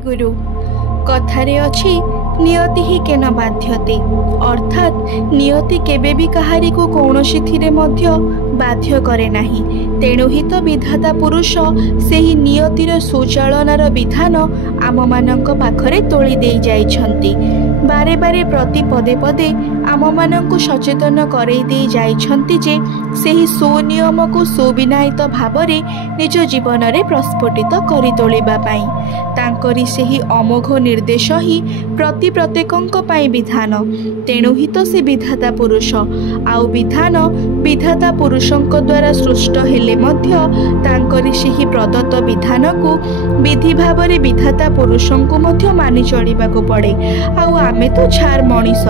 गुरु। कथारे अछि नियति ही केन बाध्यते, अर्थात नियति केबे भी कहारी को कौनसी थिरे मध्य बाध्य करे नाही। तेणु ही तो विधाता पुरुष सेही नियतिर सुचालनार विधान आम मानक पाखरे तोली देई जाइछंती। बारे बारे प्रति पदे पदे आम मानक सचेतन करई देई जाइछंती जे सेही सुनियम को सुविनायित भावरे निज जीवन रे प्रस्फुटित करि तोलिबा पाई तांकरी सेही अमोघ निर्देश ही प्रति प्रत्येकंक पाई विधान। तेणु ही तो से विधाता पुरुष आउ विधान विधाता पुरुषंक द्वारा सृष्ट हेले मध्य तांकरी सेही प्रदत्त विधान को विधि भावरे विधाता पुरुषंक मध्य मानि चलिबाको पड़े। आउ आमे तो छार मनीष,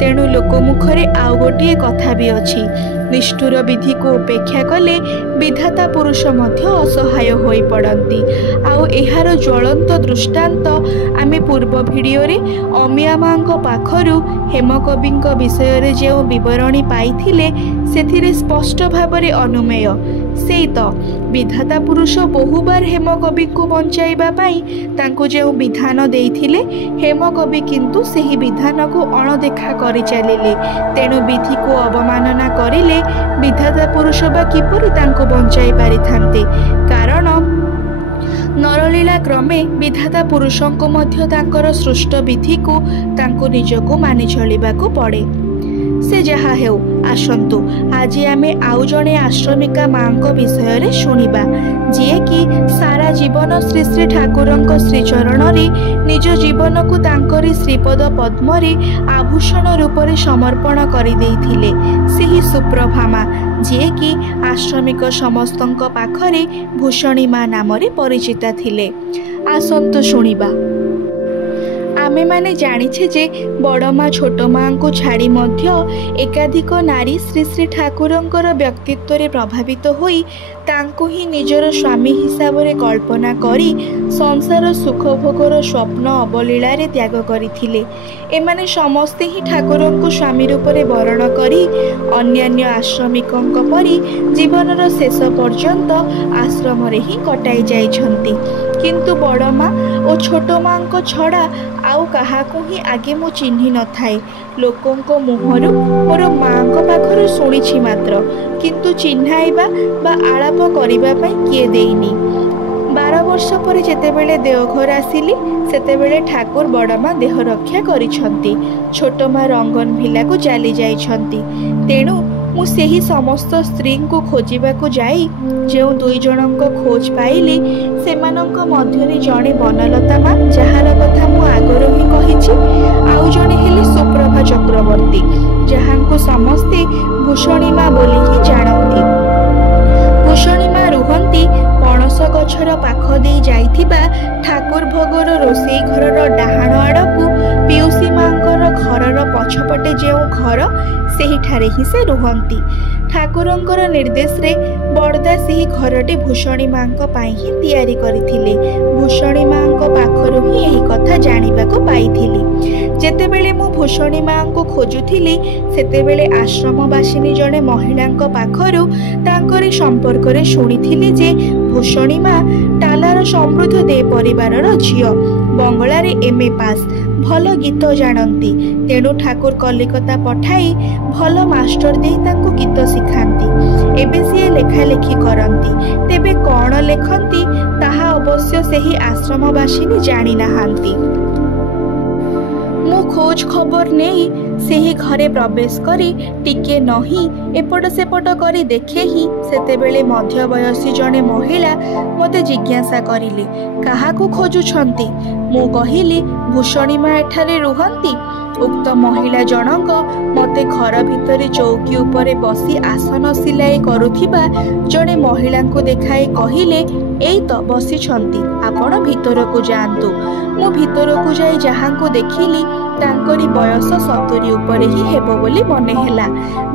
तेणु लोकमुखरे आउ गोटिए कथा भी अछि, निष्ठुर विधि को उपेक्षा कले विधाता पुरुष मध्य असहाय होई पड़ती। आउ एहार ज्वलंत दृष्टांत आमे पूर्व भिडियो रे अमिया मांक पाखरु हेमकवि विषय रे जे विवरणी पाइथिले सेथिरे स्पष्ट भावरे अनुमेय। सेई तो विधाता पुरुष बहुबार हेमकवि को बंचाइबा पाई तांको जे विधान देइथिले हेमकवि किंतु सेही विधान को अणदेखा करि चलिले। तेणु विधि को अवमानना करिले विधाता पुरुष बा किपरि तांको बंचाई पारिथान्ते। कारण नरलीला क्रमे विधाता पुरुषंको मध्य तांकर सृष्ट विधि को तांको निजको मानि चलिबाको पड़े। से जहा हेउ आसंतु आज आमे आउ जणे आश्रमिका मांक विषय रे शुणिबा जिए कि सारा जीवन श्री श्री ठाकुरंक श्री चरण रे निज जीवन को तांकरी श्रीपद पद्म रे आभूषण रूप रे समर्पण करि देइथिले। सेही सुप्रभामा जिए कि आश्रमिक समस्तंक पाखरे भूषणी मा नाम रे परिचिता थिले। आसंतु शुणिबा। आमे माने जानिछे जे बड़ माँ छोट माँ को छाड़ी मध्य एकाधिक नारी श्री श्री ठाकुरंकर व्यक्तित्व रे प्रभावित होई तांको ही निजर स्वामी हिसाब रे कल्पना करी संसार सुख भोगर स्वप्न अवलीला रे त्याग करिथिले। एमाने समस्ते ही ठाकुरंको स्वामी रूप रे वरण करी अन्यान्य आश्रमिकंक परी जीवनर शेष पर्यंत आश्रम रे ही कटाई जाइछंती। किंतु बड़ माँ और छोट माँ को छड़ा आउ काहाकु ही आगे मु चिन्हि न थाए। लोकंको मुहरु मोर माँ को पाखरु सुनिछि मात्र, किंतु चिन्हाइबा बा आलाप करिबा पई किए देइनी। 12 वर्ष पर जेतेबेले देवघर आसिली सेतेबेले ठाकुर बड़ माँ देह रक्षा करिछंती। छोट माँ रंगन भिला को चली जाइछंती। तेणु मु सेही समस्त स्त्री को खोजिबा को जाई जो 2 जनक खोज पाइली सेमानक मध्यरे जणे बनलता माँ जहार कथा मु आगर ही कहिछि, आउ जणे हेले सुप्रभा चक्रवर्ती जहांको समस्ते भूषणी माँ बोली ही जानती। भूषणी माँ रुहंती पणस गछर पाख देई जाइथिबा ठाकुर भोगर रोषेई घरर डाहाण आड़कू पिउसी मांकर घरर पछपटे जे घर सेही ठारे ही से रुहंती। ठाकुरंकर निर्देश रे बड़दा सेही घरटी भूषणी मांक पाई ही तैयारी करिथिले। भूषणी मांक पाखरु ही एही कथा जानिबाको पाइथिली। जेतेबेले मु भूषणी मांको खोजुथिली सेतेबेले आश्रमवासिनी जणे महिलांक पाखरु तांकरी संपर्क रे शुणिथिली जे भूषणी माँ टालार समृद्ध दे परिवारर झियो, बंगलारे एमए पास, भल गीत जानती। तेणु ठाकुर कलिकता पठाई भल मास्टर दे तांको गीत शिखाती। एबे सिए लेखा लेखी करती। तेबे कौन लेखती ताहा अवश्य सेही आश्रमवासिनी जानी नाहांती। मु खोज खबर नहीं सेही घरे प्रवेश करी टिके नहीं एपट सेपट करी देखे ही सेतेबेले मध्यवयसी जणे महिला मते जिज्ञासा करिले काहाकू खोजुछंती। मु कहिली भूषणी माँ एठारे रुहंती। उक्त महिला जनक मते घर भितरे चौकी उपरे बसी आसन सिलाई करुथिबा जणे महिला को देखाई कहिले एई तो बसी छंती, आपण भितर को जांतु। मु भितर को जाई जहांको देखिली तांकरी बयस 70 उपरे ही हेबो बोली मने हेला।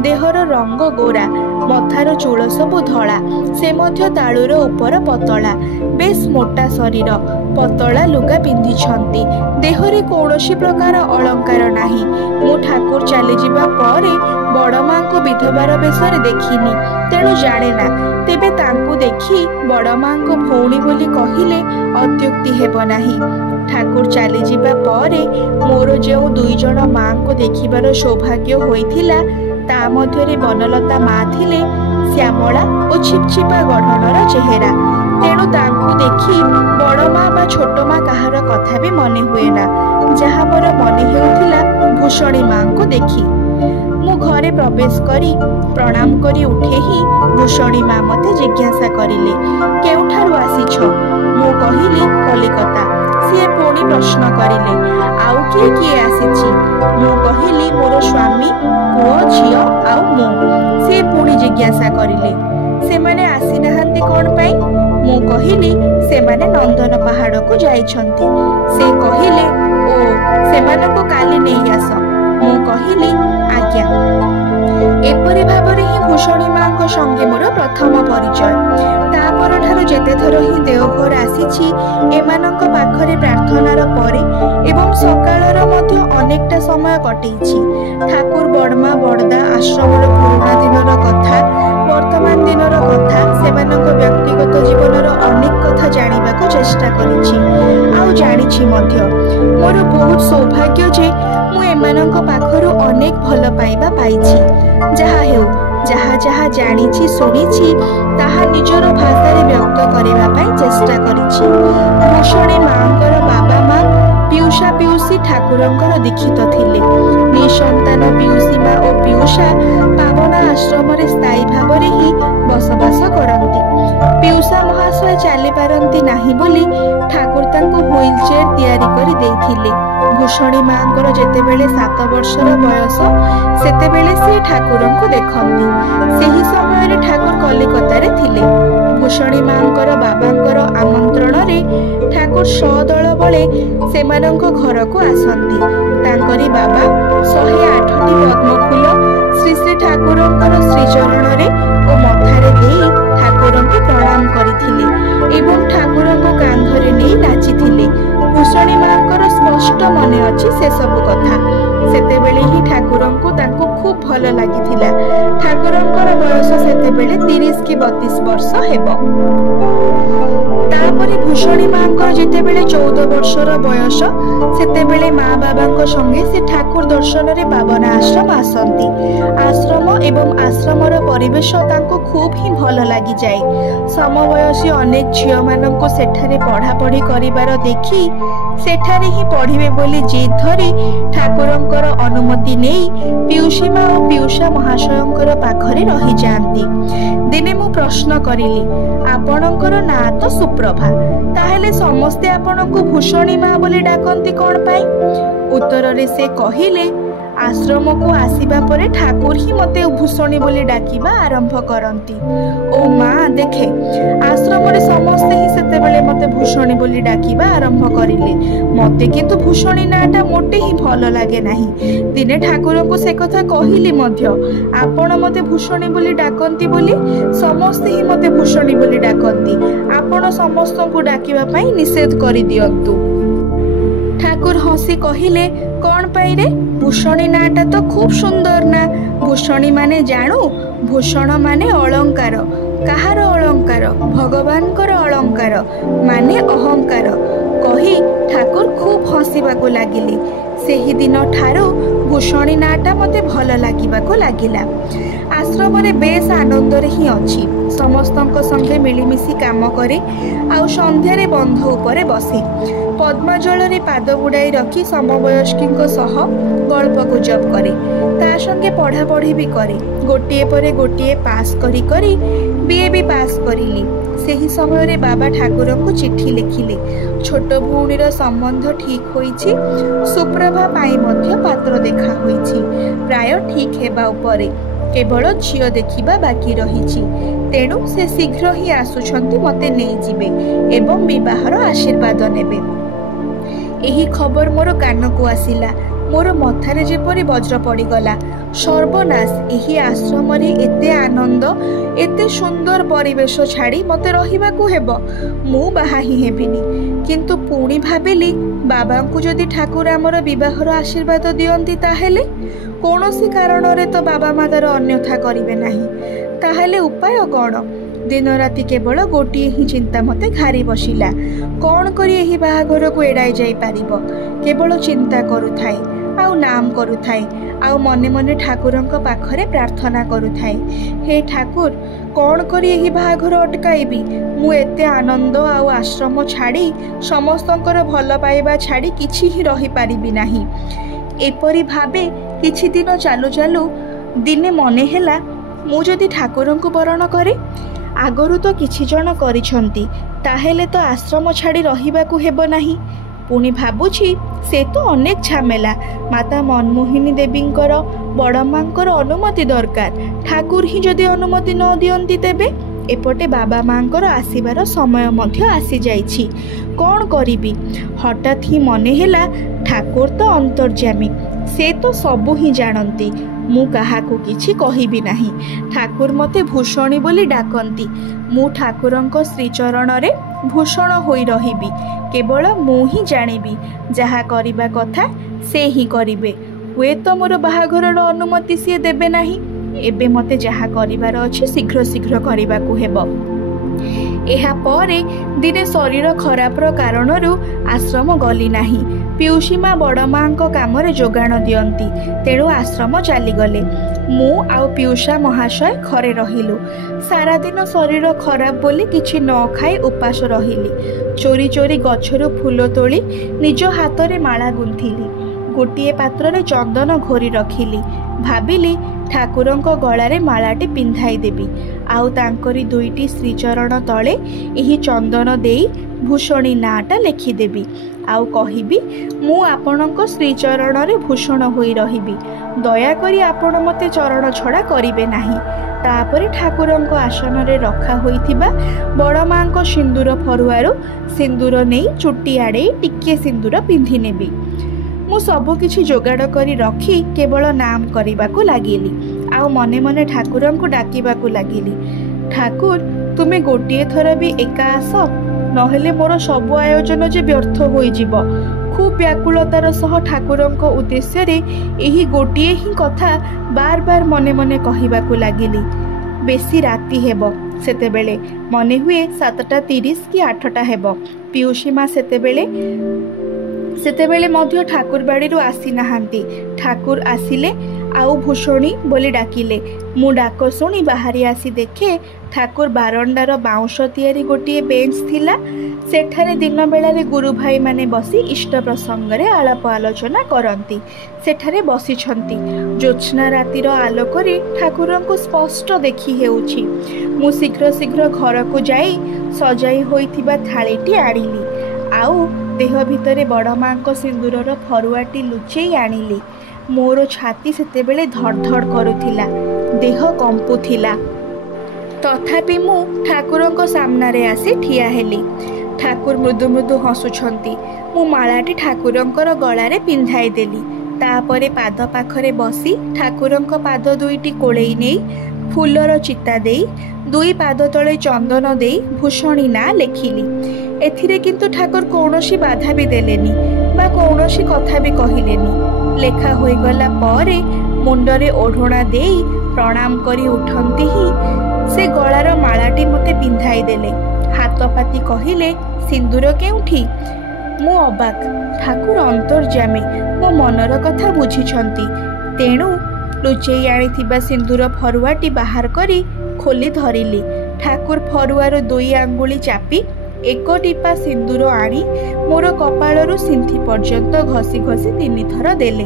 देहर रंग गोरा, मथार चूल सबु धला, से मध्य ताळुर उपर पतला, बेस मोटा शरीर, पतला लुगा पिंधिछंती। देहरे कौनसी प्रकार अलंकार नाही। मु ठाकुर चली जिबा परे बड़ माँ को विधवार बेशरे देखिनी, तेणु जाने ना। तेबे तांकु देखी बड़ माँ को भौणी बोली कहिले अत्युक्ति हेब नाही। ଠାକୁର ଚାଲିଯିବା ପରେ ମୋର ଯେଉଁ 2 ଜଣ ମାଙ୍କୁ ଦେଖିବାର ସୌଭାଗ୍ୟ ହୋଇଥିଲା, ତା ମଧ୍ୟରେ ବନଲତା ମା ଥିଲେ ଶ୍ୟାମଳା ଓ ଛିପଛିପା ଗଢ଼ଣର ଚେହେରା। ତେଣୁ ତାଙ୍କୁ ଦେଖି ବଡ଼ ମା ବା ଛୋଟ ମା କାହାର କଥା ବି ମନେ ହୁଏ ନା। ଯାହା ମୋର ମନେ ହେଉଥିଲା ଭୂଷଣୀ ମାଙ୍କୁ ଦେଖି। ମୁଁ ଘରେ ପ୍ରବେଶ କରି ପ୍ରଣାମ କରି ଉଠେ ହିଁ ଭୂଷଣୀ ମା ମୋତେ ଜିଜ୍ଞାସା କରିଲେ, କେଉଁଠାରୁ ଆସିଛ? ମୁଁ କହିଲି କଲିକତା। ସିଏ ପୁଣି ପ୍ରଶ୍ନ କରିଲେ, ଆଉ କିଏ କିଏ ଆସିଛି? ମୁଁ କହିଲି ମୋର ସ୍ୱାମୀ, ପୁଅ, ଝିଅ ଆଉ ମୁଁ। ସିଏ ପୁଣି ଜିଜ୍ଞାସା କରିଲେ, ସେମାନେ ଆସିନାହାନ୍ତି କ'ଣ ପାଇଁ? ମୁଁ କହିଲି, ସେମାନେ ନନ୍ଦନ ପାହାଡ଼କୁ ଯାଇଛନ୍ତି। ସେ କହିଲେ, ଓ ସେମାନଙ୍କୁ କାଲି ନେଇ ଆସ। ମୁଁ କହିଲି, ଆଜ୍ଞା। ଏପରି ଭାବରେ ହିଁ ଭୂଷଣୀ ମାଙ୍କ ସଙ୍ଗେ ମୋର ପ୍ରଥମ ପରିଚୟ। ତାପରଠାରୁ ଯେତେଥର ହିଁ ଦେଓଘର ଆସିଛି, ଏମାନଙ୍କ ପାଖରେ ପ୍ରାର୍ଥନାର ପରେ ଏବଂ ସକାଳର ମଧ୍ୟ ଅନେକଟା ସମୟ କଟେଇଛି। ଠାକୁର ବଡ଼ମା ବଡ଼ଦା ଆଶ୍ରମର ପୁରୁଣା ଦିନର କଥା, ବର୍ତ୍ତମାନ ଦିନର କଥା, ସେମାନଙ୍କ ବ୍ୟକ୍ତିଗତ ଜୀବନର ଅନେକ କଥା ଜାଣିବାକୁ ଚେଷ୍ଟା କରିଛି, ଆଉ ଜାଣିଛି ମଧ୍ୟ। ମୋର ବହୁତ ସୌଭାଗ୍ୟ ଯେ ମୁଁ ଏମାନଙ୍କ ପାଖରୁ ଅନେକ ଭଲ ପାଇବା ପାଇଛି। ଯାହା ହେଉ, ଯାହା ଯାହା ଜାଣିଛି ଶୁଣିଛି ତାହା ନିଜର ଭାଷାରେ ବ୍ୟକ୍ତ କରିବା ପାଇଁ ଚେଷ୍ଟା କରିଛି। ଭୂଷଣୀ ମାଙ୍କର ବାବା ମା ପିଉସା ପିଉସୀ ଠାକୁରଙ୍କର ଦୀକ୍ଷିତ ଥିଲେ। ନିଃସନ୍ତାନ ପିଉସୀ ମା ଓ ପିଉସା ପାବନା ଆଶ୍ରମରେ ସ୍ଥାୟୀ ଭାବରେ ହିଁ ବସବାସ କରନ୍ତି। ପିଉସା ମହାଶୟ ଚାଲିପାରନ୍ତି ନାହିଁ ବୋଲି ଠାକୁର ତାଙ୍କୁ ହୁଇଲ୍ ଚେୟାର ତିଆରି କରି ଦେଇଥିଲେ। ଭୂଷଣୀ ମାଙ୍କର ଯେତେବେଳେ 7 ବର୍ଷର ବୟସ, ସେତେବେଳେ ସେ ଠାକୁରଙ୍କୁ ଦେଖନ୍ତି। ସେହି ସମୟରେ ଠାକୁର କଲିକତାରେ ଥିଲେ। ଭୂଷଣୀ ମାଙ୍କର ବାବାଙ୍କର ଆମନ୍ତ୍ରଣରେ ଠାକୁର ସଦଳ ବଳେ ସେମାନଙ୍କ ଘରକୁ ଆସନ୍ତି। ତାଙ୍କରି ବାବା 108ଟି ପଦ୍ମଫୁଲ ଶ୍ରୀ ଶ୍ରୀ ଠାକୁରଙ୍କର ଶ୍ରୀଚରଣରେ ଓ ମଥାରେ ଦେଇ ଠାକୁରଙ୍କୁ ପ୍ରଣାମ କରିଥିଲେ ଏବଂ ଠାକୁରଙ୍କୁ କାନ୍ଧରେ ନେଇ ନାଚିଥିଲେ। ଭୂଷଣୀ ମାଙ୍କର ସ୍ପଷ୍ଟ ମନେ ଅଛି ସେସବୁ କଥା। ସେତେବେଳେ ହିଁ ଠାକୁରଙ୍କୁ ତାଙ୍କୁ ଖୁବ୍ ଭଲ ଲାଗିଥିଲା। ଠାକୁରଙ୍କର ବୟସ ସେତେବେଳେ 30 କି 32 ବର୍ଷ ହେବ। ତାପରେ ଭୂଷଣୀ ମାଙ୍କର ଯେତେବେଳେ 14 ବର୍ଷର ବୟସ, ସେତେବେଳେ ମା ବାବାଙ୍କ ସଙ୍ଗେ ସେ ଠାକୁର ଦର୍ଶନରେ ପାବନା ଆଶ୍ରମ ଆସନ୍ତି। ଆଶ୍ରମ ଏବଂ ଆଶ୍ରମର ପରିବେଶ ତାଙ୍କୁ ଖୁବ୍ ହିଁ ଭଲ ଲାଗିଯାଏ। ସମବୟସୀ ଅନେକ ଝିଅମାନଙ୍କୁ ସେଠାରେ ପଢ଼ାପଢ଼ି କରିବାର ଦେଖି ସେଠାରେ ହିଁ ପଢ଼ିବେ ବୋଲି ଜିଦ୍ ଧରି ଠାକୁରଙ୍କର ଅନୁମତି ନେଇ ପିଉସୀ ମା ଓ ପିଉସା ମହାଶୟଙ୍କର ପାଖରେ ରହିଯାଆନ୍ତି। ଦିନେ ମୁଁ ପ୍ରଶ୍ନ କରିଲି, ଆପଣଙ୍କର ନାଁ ତ ସୁପ୍ରଭା, ତାହେଲେ ସମସ୍ତେ ଆପଣଙ୍କୁ ଭୂଷଣୀ ମା ବୋଲି ଡାକନ୍ତି କ'ଣ ପାଇଁ? ଉତ୍ତରରେ ସେ କହିଲେ, ଆଶ୍ରମକୁ ଆସିବା ପରେ ଠାକୁର ହିଁ ମୋତେ ଭୂଷଣୀ ବୋଲି ଡାକିବା ଆରମ୍ଭ କରନ୍ତି। ଓ ମା, ଦେଖେ, ଆଶ୍ରମରେ ସମସ୍ତେ ହିଁ ସେତେବେଳେ ମୋତେ ଭୂଷଣୀ ବୋଲି ଡାକିବା ଆରମ୍ଭ କରିଲେ। ମୋତେ କିନ୍ତୁ ଭୂଷଣୀ ନାଁଟା ମୋଟେ ହିଁ ଭଲ ଲାଗେ ନାହିଁ। ଦିନେ ଠାକୁରଙ୍କୁ ସେ କଥା କହିଲି ମଧ୍ୟ, ଆପଣ ମୋତେ ଭୂଷଣୀ ବୋଲି ଡାକନ୍ତି ବୋଲି ସମସ୍ତେ ହିଁ ମୋତେ ଭୂଷଣୀ ବୋଲି ଡାକନ୍ତି। ଆପଣ ସମସ୍ତଙ୍କୁ ଡାକିବା ପାଇଁ ନିଷେଧ କରିଦିଅନ୍ତୁ। ଠାକୁର ହସି କହିଲେ, କ'ଣ ପାଇଁ ରେ? ଭୂଷଣୀ ନାଁଟା ତ ଖୁବ୍ ସୁନ୍ଦର ନା। ଭୂଷଣୀ ମାନେ ଜାଣୁ, ଭୂଷଣ ମାନେ ଅଳଙ୍କାର। କାହାର ଅଳଙ୍କାର? ଭଗବାନଙ୍କର ଅଳଙ୍କାର, ମାନେ ଅହଙ୍କାର। କହି ଠାକୁର ଖୁବ୍ ହସିବାକୁ ଲାଗିଲେ। ସେହିଦିନ ଠାରୁ ଭୂଷଣୀ ନାଁଟା ମୋତେ ଭଲ ଲାଗିବାକୁ ଲାଗିଲା। ଆଶ୍ରମରେ ବେଶ୍ ଆନନ୍ଦରେ ହିଁ ଅଛି। ସମସ୍ତଙ୍କ ସଙ୍ଗେ ମିଳିମିଶି କାମ କରେ, ଆଉ ସନ୍ଧ୍ୟାରେ ବନ୍ଧ ଉପରେ ବସେ। ପଦ୍ମାଜଳରେ ପାଦ ବୁଡ଼ାଇ ରଖି ସମବୟସ୍କଙ୍କ ସହ ଗଳ୍ପଗୁଜବ କରେ। ତା ସଙ୍ଗେ ପଢ଼ାପଢ଼ି ବି କରେ। ଗୋଟିଏ ପରେ ଗୋଟିଏ ପାସ୍ କରି କରି ବିଏ ବି ପାସ୍ କରିଲି। ସେହି ସମୟରେ ବାବା ଠାକୁରଙ୍କୁ ଚିଠି ଲେଖିଲେ, ଛୋଟ ଭଉଣୀର ସମ୍ବନ୍ଧ ଠିକ୍ ହୋଇଛି, ସୁପ୍ରଭା ପାଇଁ ମଧ୍ୟ ପାତ୍ର ଦେଖା ହୋଇଛି, ପ୍ରାୟ ଠିକ୍ ହେବା ଉପରେ, କେବଳ ଝିଅ ଦେଖିବା ବାକି ରହିଛି। ତେଣୁ ସେ ଶୀଘ୍ର ହିଁ ଆସୁଛନ୍ତି ମୋତେ ନେଇଯିବେ ଏବଂ ବିବାହର ଆଶୀର୍ବାଦ ନେବେ। ଏହି ଖବର ମୋର କାନକୁ ଆସିଲା। ମୋର ମଥାରେ ଯେପରି ବଜ୍ର ପଡ଼ିଗଲା। ସର୍ବନାଶ! ଏହି ଆଶ୍ରମରେ ଏତେ ଆନନ୍ଦ, ଏତେ ସୁନ୍ଦର ପରିବେଶ ଛାଡ଼ି ମୋତେ ରହିବାକୁ ହେବ? ମୁଁ ବାହା ହିଁ ହେବିନି। କିନ୍ତୁ ପୁଣି ଭାବିଲି, ବାବାଙ୍କୁ ଯଦି ଠାକୁର ଆମର ବିବାହର ଆଶୀର୍ବାଦ ଦିଅନ୍ତି, ତାହେଲେ କୌଣସି କାରଣରେ ତ ବାବା ମା ତାର ଅନ୍ୟଥା କରିବେ ନାହିଁ। ତାହେଲେ ଉପାୟ କ'ଣ? दिन राति केवल गोटे ही चिंता मते घारी बसिला। कौन करी एही बाहाघर को एड़ाई जाई पारिबो। केवल चिंता करुथाए आउ नाम करुथाए आउ मने मने ठाकुरंक पाखरे प्रार्थना करुथाए, हे ठाकुर कौन करी एही बाहाघर अटकाइबी। मु एते आनंद आउ आश्रम छाड़ी समस्तंकर भल पाइबा छाड़ी किछि ही रही पारिबी नाही। एपरी भाबे किछि दिन चालू चालू दिने मने हेला मु जदि ठाकुरंकु बरण करे। आगरु तो किछि जण करिछंती, ताहेले तो आश्रम छाड़ी रहिबाकु हेबो नाही। पुणी भाबुछि से तो अनेक झमेला। माता मनमोहिनी देवींकर बड़ मांकर अनुमति दरकार। ठाकुर ही जदि अनुमति न दियंती तेबे एपटे बाबा मांकर आसीबार समय मध्य आसी जाइछि। कौन करिबी। हठात ही मने हेला ठाकुर तो अंतर्जामी, से तो सबु ही जानती। मु काहाकू किछि कहिबी नाही। ठाकुर मते भूषणी बोली डाकंती। मु ठाकुरंक श्रीचरण रे भूषण होई रहिबी। केवल मु ही जानिबी, जहा करिबा कथा से ही करिबे। हुए तो मोर बाहाघरर अनुमति सी देबे नाही। एबे मते जहा करिबार अछि शीघ्र शीघ्र करिबाकू हेबो। एहा परे दिने शरीर खराबर कारणरू आश्रम गली नाही। पिउसी माँ बड़ माँ कामरे जोगाण दियंती, तेणु आश्रम चलीगले। मु आउ पिउषा महाशय घरे रहिलु। सारा दिन शरीर खराब बोली किछि न खाई उपास रहिली। चोरी चोरी गछरु फूल तोली निज हातरे माला गुंथिली। गोटिए पात्रे चंदन घोरी रखिली। भाबिली ठाकुरंक गଳାରେ मालाटी पिंधाई देबी। आउ तांकरी दुईटी श्रीचरण तले एही चंदन देई भूषणी नाटा लिखिदेबी। आउ कहिबी मु आपणक श्रीचरण रे भूषण होई रहिबी। दयाकरी आपण मते चरण छड़ा करिबे नाही। तापरे ठाकुरंक आसन रे रखा होइथिबा बड़ मांक सिंदूर फरुआरू सिंदूर नेई चुट्टी आड़े टिके सिंदूर पिंधि नेबी। मु सबु किछि जोगाड़ करी रखी केवल नाम करिबाकू लागिली। आउ मने मने ठाकुरंकु डाकिबाकू लागिली। ठाकुर तुमे गोटिए थर भी एका आस, नहेले मोर सबु आयोजन जे व्यर्थ होई जिवो। खूब व्याकुलतार सह ठाकुरंक उद्देश्य रे एही गोटिए ही कथा बार बार मने मने कहिबाकू लागिली। बेसी राति हेबो सेतेबेले, मने हुए 7:30 कि 8टा हेबो। पिउसी माँ सेतेबेले मध्य ठाकुर बाड़ी आसी नाहांती। ठाकुर आसिले आउ भूषणी बोली डाकिले। मु डाक शुणी बाहरी आसी देखे ठाकुर बारंडार बाउंश तियारी गोटे बेंच थिला। सेठारे दिन बेला गुरु भाई माने बसी इष्ट प्रसंग रे आलाप आलोचना करंती। सेठारे बसिछंती। ज्योत्स्ना रातिर आलोकरे ठाकुरंको स्पष्ट देखि हेउछि। मु शीघ्र शीघ्र घर को जाई सजाई होइथिबा थाळीटी आनिली। आउ देह भितरे बड़ मांको सिंदूरर फरुआटी लुचेई आनिली। मोर छाती सेतेबेले धड़धड़ करुथिला, देह कंपुथिला। तथापि मु ठाकुरंको सामनारे आसी ठिया हेली। ठाकुर मृदु मृदु हसुछंती। मु मालाटी ठाकुरंकर गଳାରେ पिंधाई देली। तापरे पाद पाखरे बसी ठाकुरंक पाद दुईटी कोळेई नेई फूलर चिता देई दुई पाद तले चंदन देई भूषणी ना लेखिली। एथिरे किंतु ठाकुर कौनसी बाधा भी देलेनी बा कौनसी कथा भी कहिलेनी। लेखा होई गला परे मुंडरे ओढ़णा देई प्रणाम करी उठंती ही से गଳାର मालाटी मते पिंधाई देले। हाथ पाती कहिले सिंदूर केउठी। मु अबाक। ठाकुर अंतर्जामी मो मनर कथा बुझिछंती। तेणु लुचेई आनिथिबा सिंदूर फरुआटी बाहर करी खोली धरिली। ठाकुर फरुआर दुई आंगुली चापी एक टीपा सिंदूर आनी मोर कपाळरू सिंथी पर्यंत घसी घसी 3 थर देले।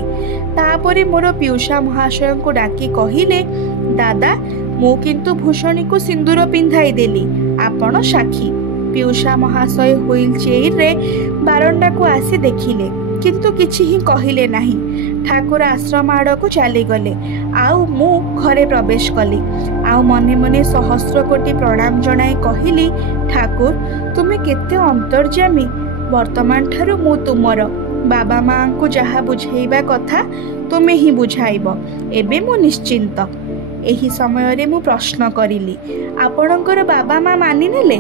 तापरे मोर पिउषा महाशय को डाकी कहिले, दादा मु किंतु भूषणी को सिंदूर पिंधाई देली, आपण साक्षी। पिउषा महाशय व्हील चेयर रे बारंडा को आसी देखिले, किंतु किछि ही कहिले नाही। ठाकुर आश्रम आड़ को चली गले। आउ मु घरे प्रवेश कली। आउ मने मने सहस्र कोटी प्रणाम जनाई कहिली, ठाकुर तुमे केते अंतर्जामी। वर्तमान ठारु मु तुमर। बाबा माँ को जहा बुझाइबा कथा तुमे ही बुझाइब। एबे मु निश्चिंत। एही समय रे मु प्रश्न करिली, आपणकर बाबा माँ मानि नेले?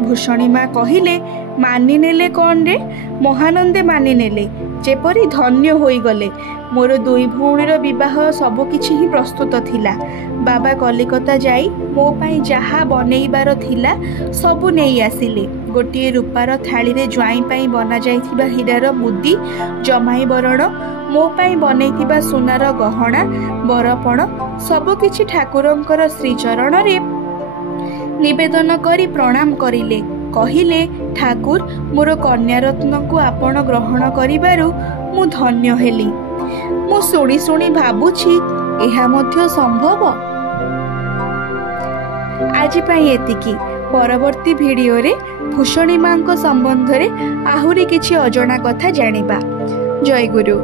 भूषणी माँ कहिले, मानि नेले कौन रे? महानंदे मानि नेले। ଯେପରି ଧନ୍ୟ ହୋଇଗଲେ। ମୋର 2 ଭଉଣୀର ବିବାହ ସବୁକିଛି ହିଁ ପ୍ରସ୍ତୁତ ଥିଲା। ବାବା କଲିକତା ଯାଇ ମୋ ପାଇଁ ଯାହା ବନେଇବାର ଥିଲା ସବୁ ନେଇ ଆସିଲେ। ଗୋଟିଏ ରୂପାର ଥାଳିରେ ଜ୍ୱାଇଁ ପାଇଁ ବନାଯାଇଥିବା ହୀରାର ମୁଦି, ଜମାଇ ବରଣ, ମୋ ପାଇଁ ବନେଇଥିବା ସୁନାର ଗହଣା, ବରପଣ ସବୁକିଛି ଠାକୁରଙ୍କର ଶ୍ରୀଚରଣରେ ନିବେଦନ କରି ପ୍ରଣାମ କରିଲେ। କହିଲେ, ଠାକୁର, ମୋର କନ୍ୟାରତ୍ନକୁ ଆପଣ ଗ୍ରହଣ କରିବାରୁ ମୁଁ ଧନ୍ୟ ହେଲି। ମୁଁ ଶୁଣି ଶୁଣି ଭାବୁଛି ଏହା ମଧ୍ୟ ସମ୍ଭବ। ଆଜି ପାଇଁ ଏତିକି। ପରବର୍ତ୍ତୀ ଭିଡ଼ିଓରେ ଭୂଷଣୀ ମାଙ୍କ ସମ୍ବନ୍ଧରେ ଆହୁରି କିଛି ଅଜଣା କଥା ଜାଣିବା। ଜୟ ଗୁରୁ।